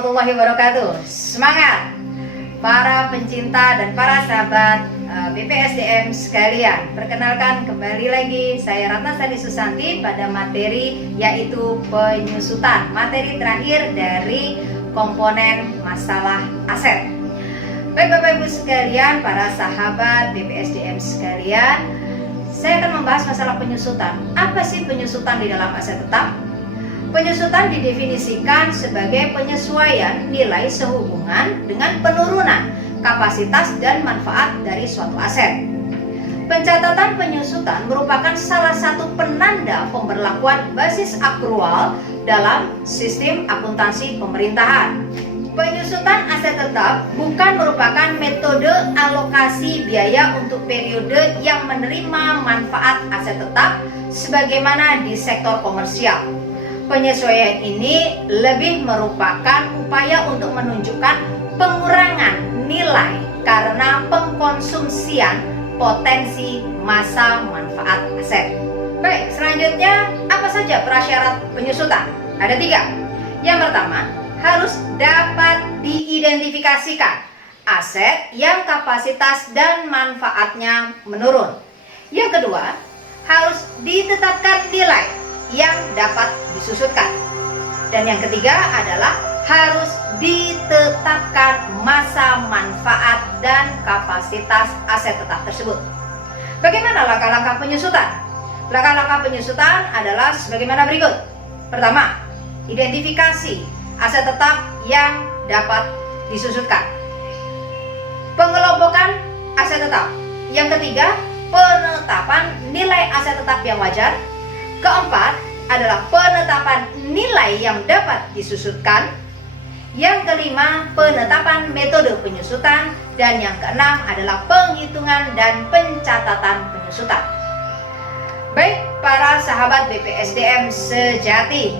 warahmatullahi wabarakatuh. Semangat para pencinta dan para sahabat BPSDM sekalian. Perkenalkan kembali lagi, saya Ratna Sari Susanti pada materi yaitu penyusutan. Materi terakhir dari komponen masalah aset. Baik Bapak Ibu sekalian, para sahabat BPSDM sekalian, saya akan membahas masalah penyusutan. Apa sih penyusutan di dalam aset tetap? Penyusutan didefinisikan sebagai penyesuaian nilai sehubungan dengan penurunan kapasitas dan manfaat dari suatu aset. Pencatatan penyusutan merupakan salah satu penanda pemberlakuan basis akrual dalam sistem akuntansi pemerintahan. Penyusutan aset tetap bukan merupakan metode alokasi biaya untuk periode yang menerima manfaat aset tetap sebagaimana di sektor komersial. Penyesuaian ini lebih merupakan upaya untuk menunjukkan pengurangan nilai karena pengkonsumsian potensi masa manfaat aset. Baik, selanjutnya apa saja prasyarat penyusutan? Ada 3. Yang pertama, harus dapat diidentifikasikan aset yang kapasitas dan manfaatnya menurun. Yang kedua, harus ditetapkan nilai yang dapat disusutkan. Dan yang ketiga adalah harus ditetapkan masa manfaat dan kapasitas aset tetap tersebut. Bagaimana langkah-langkah penyusutan? Langkah-langkah penyusutan adalah sebagaimana berikut. Pertama, identifikasi aset tetap yang dapat disusutkan. Pengelompokan aset tetap. Yang ketiga, penetapan nilai aset tetap yang wajar. Keempat adalah penetapan nilai yang dapat disusutkan. Yang kelima, penetapan metode penyusutan. Dan yang keenam adalah penghitungan dan pencatatan penyusutan. Baik para sahabat BPSDM sejati,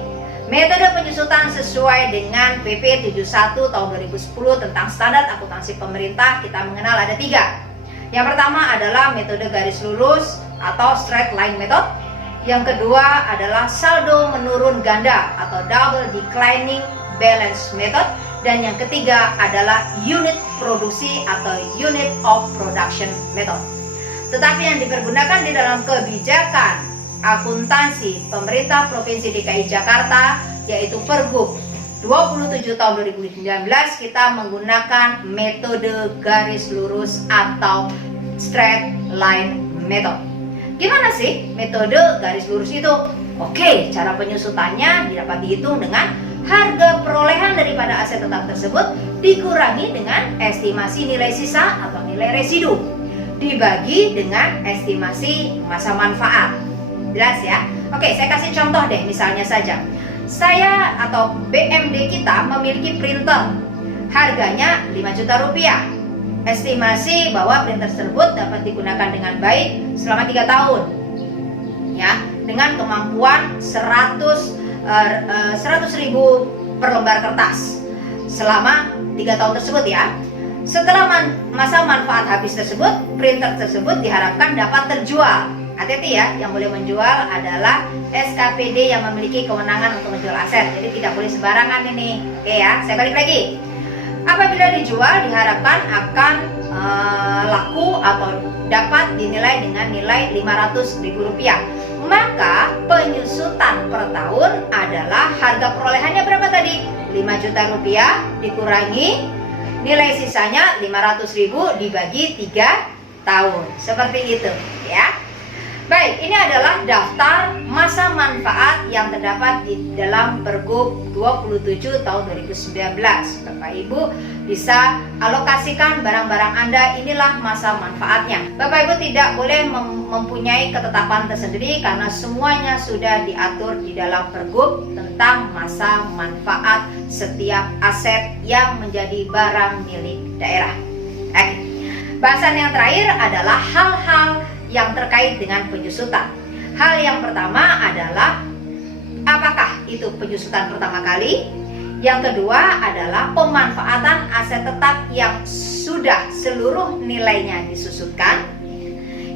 metode penyusutan sesuai dengan PP 71 tahun 2010 tentang standar akuntansi pemerintah kita mengenal ada 3. Yang pertama adalah metode garis lurus atau straight line method. Yang kedua adalah saldo menurun ganda atau double declining balance method. Dan yang ketiga adalah unit produksi atau unit of production method. Tetapi yang dipergunakan di dalam kebijakan akuntansi pemerintah Provinsi DKI Jakarta yaitu Pergub 27 tahun 2019, kita menggunakan metode garis lurus atau straight line method. Gimana sih metode garis lurus itu? Oke, cara penyusutannya dapat dihitung dengan harga perolehan daripada aset tetap tersebut dikurangi dengan estimasi nilai sisa atau nilai residu dibagi dengan estimasi masa manfaat. Jelas ya? Oke, saya kasih contoh deh, misalnya saja saya atau BMD kita memiliki printer, harganya 5 juta rupiah. Estimasi bahwa printer tersebut dapat digunakan dengan baik selama 3 tahun ya, dengan kemampuan 100.000 per lembar kertas selama 3 tahun tersebut ya. Setelah masa manfaat habis tersebut, printer tersebut diharapkan dapat terjual. Hati-hati ya, yang boleh menjual adalah SKPD yang memiliki kewenangan untuk menjual aset. Jadi tidak boleh sembarangan ini. Oke ya, saya balik lagi. Apabila dijual diharapkan akan laku atau dapat dinilai dengan nilai Rp500.000. Maka penyusutan per tahun adalah harga perolehannya berapa tadi? 5 juta rupiah dikurangi nilai sisanya 500.000 dibagi 3 tahun. Seperti itu ya. Baik, ini adalah daftar masa manfaat yang terdapat di dalam Pergub 27 tahun 2019. Bapak Ibu bisa alokasikan barang-barang Anda, inilah masa manfaatnya. Bapak Ibu tidak boleh mempunyai ketetapan tersendiri karena semuanya sudah diatur di dalam Pergub tentang masa manfaat setiap aset yang menjadi barang milik daerah. Oke. Bahasan yang terakhir adalah hal-hal yang terkait dengan penyusutan. Hal yang pertama adalah apakah itu penyusutan pertama kali? Yang kedua adalah pemanfaatan aset tetap yang sudah seluruh nilainya disusutkan.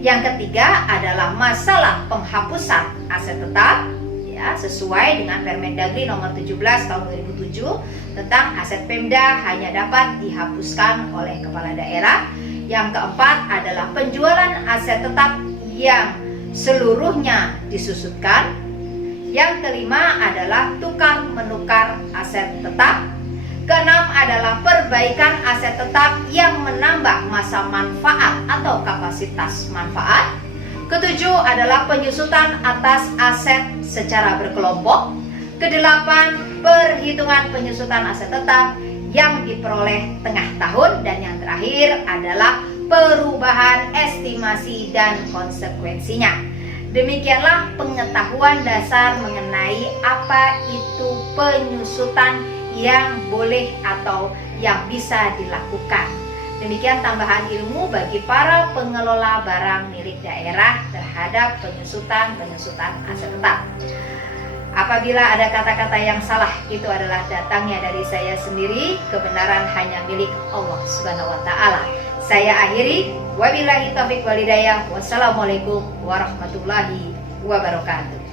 Yang ketiga adalah masalah penghapusan aset tetap ya, sesuai dengan Permendagri nomor 17 tahun 2007 tentang aset Pemda hanya dapat dihapuskan oleh kepala daerah. Yang keempat adalah penjualan aset tetap yang seluruhnya disusutkan. Yang kelima adalah tukar menukar aset tetap. Keenam adalah perbaikan aset tetap yang menambah masa manfaat atau kapasitas manfaat. Ketujuh adalah penyusutan atas aset secara berkelompok. Kedelapan, perhitungan penyusutan aset tetap yang diperoleh tengah tahun. Dan yang terakhir adalah perubahan estimasi dan konsekuensinya. Demikianlah pengetahuan dasar mengenai apa itu penyusutan yang boleh atau yang bisa dilakukan. Demikian tambahan ilmu bagi para pengelola barang milik daerah terhadap penyusutan aset tetap. Apabila ada kata-kata yang salah, itu adalah datangnya dari saya sendiri. Kebenaran hanya milik Allah Subhanahu wa taala. Saya akhiri, wabillahi taufiq wal hidayah. Wassalamualaikum warahmatullahi wabarakatuh.